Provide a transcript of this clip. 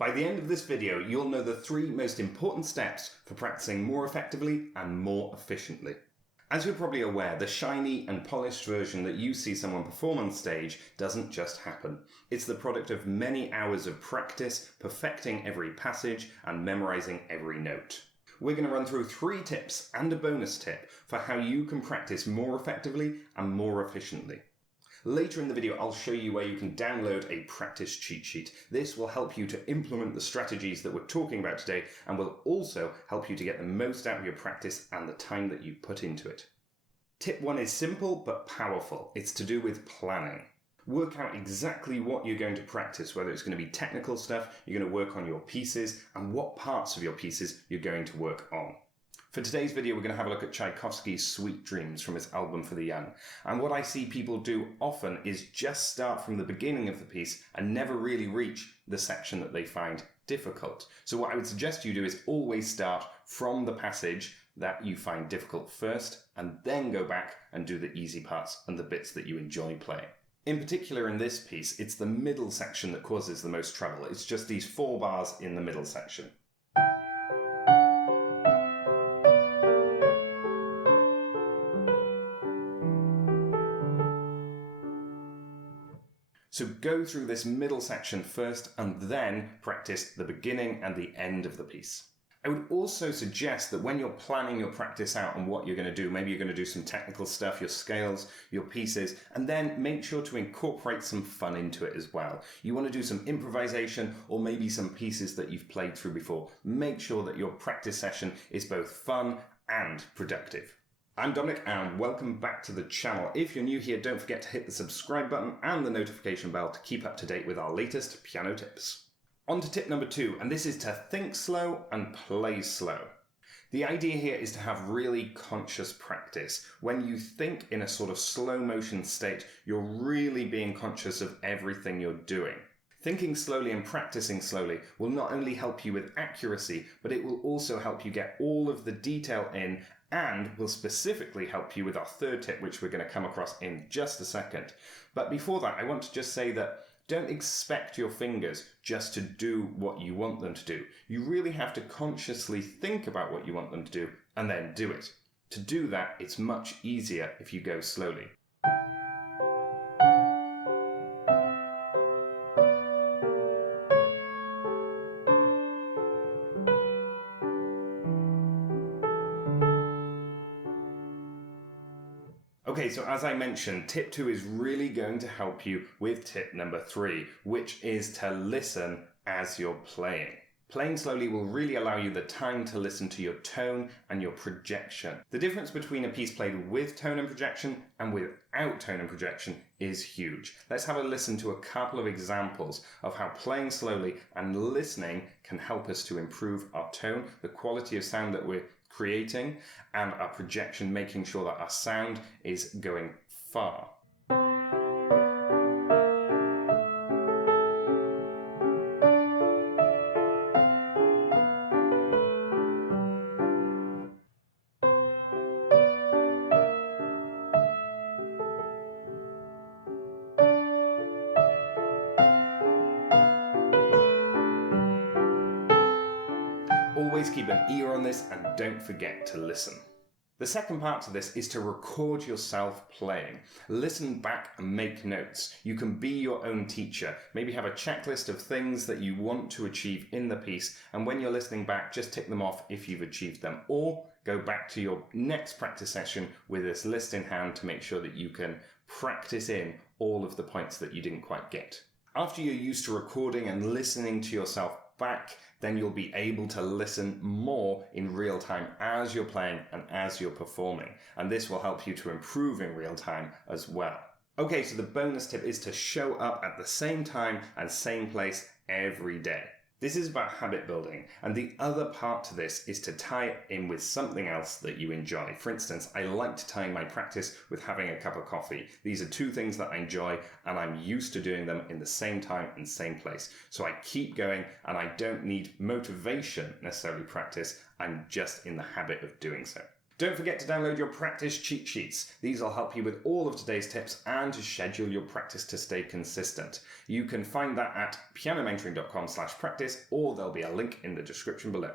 By the end of this video, you'll know the 3 most important steps for practicing more effectively and more efficiently. As you're probably aware, the shiny and polished version that you see someone perform on stage doesn't just happen. It's the product of many hours of practice, perfecting every passage and memorizing every note. We're going to run through 3 tips and a bonus tip for how you can practice more effectively and more efficiently. Later in the video, I'll show you where you can download a practice cheat sheet. This will help you to implement the strategies that we're talking about today and will also help you to get the most out of your practice and the time that you put into it. Tip 1 is simple but powerful. It's to do with planning. Work out exactly what you're going to practice, whether it's going to be technical stuff, you're going to work on your pieces, and what parts of your pieces you're going to work on. For today's video, we're going to have a look at Tchaikovsky's Sweet Dreams from his album for the Young. And what I see people do often is just start from the beginning of the piece and never really reach the section that they find difficult. So what I would suggest you do is always start from the passage that you find difficult first, and then go back and do the easy parts and the bits that you enjoy playing. In particular in this piece, it's the middle section that causes the most trouble. It's just these 4 bars in the middle section. So go through this middle section first and then practice the beginning and the end of the piece. I would also suggest that when you're planning your practice out and what you're going to do, maybe you're going to do some technical stuff, your scales, your pieces, and then make sure to incorporate some fun into it as well. You want to do some improvisation or maybe some pieces that you've played through before. Make sure that your practice session is both fun and productive. I'm Dominic and welcome back to the channel. If you're new here, don't forget to hit the subscribe button and the notification bell to keep up to date with our latest piano tips. On to tip number 2, and this is to think slow and play slow. The idea here is to have really conscious practice. When you think in a sort of slow motion state, you're really being conscious of everything you're doing. Thinking slowly and practicing slowly will not only help you with accuracy, but it will also help you get all of the detail in and will specifically help you with our 3rd tip, which we're going to come across in just a second. But before that, I want to just say that don't expect your fingers just to do what you want them to do. You really have to consciously think about what you want them to do and then do it. To do that, it's much easier if you go slowly. Okay, so as I mentioned, tip 2 is really going to help you with tip number 3, which is to listen as you're playing. Playing slowly will really allow you the time to listen to your tone and your projection. The difference between a piece played with tone and projection and without tone and projection is huge. Let's have a listen to a couple of examples of how playing slowly and listening can help us to improve our tone, the quality of sound that we're creating, and our projection, making sure that our sound is going far. Always keep an ear on this and don't forget to listen. The second part to this is to record yourself playing. Listen back and make notes. You can be your own teacher. Maybe have a checklist of things that you want to achieve in the piece, and when you're listening back, just tick them off if you've achieved them. Or go back to your next practice session with this list in hand to make sure that you can practice in all of the points that you didn't quite get. After you're used to recording and listening to yourself back, then you'll be able to listen more in real time as you're playing and as you're performing. And this will help you to improve in real time as well. Okay, so the bonus tip is to show up at the same time and same place every day. This is about habit building, and the other part to this is to tie it in with something else that you enjoy. For instance, I like to tie in my practice with having a cup of coffee. These are 2 things that I enjoy, and I'm used to doing them in the same time and same place. So I keep going, and I don't need motivation necessarily practice. I'm just in the habit of doing so. Don't forget to download your practice cheat sheets. These will help you with all of today's tips and to schedule your practice to stay consistent. You can find that at pianomentoring.com/practice, or there'll be a link in the description below.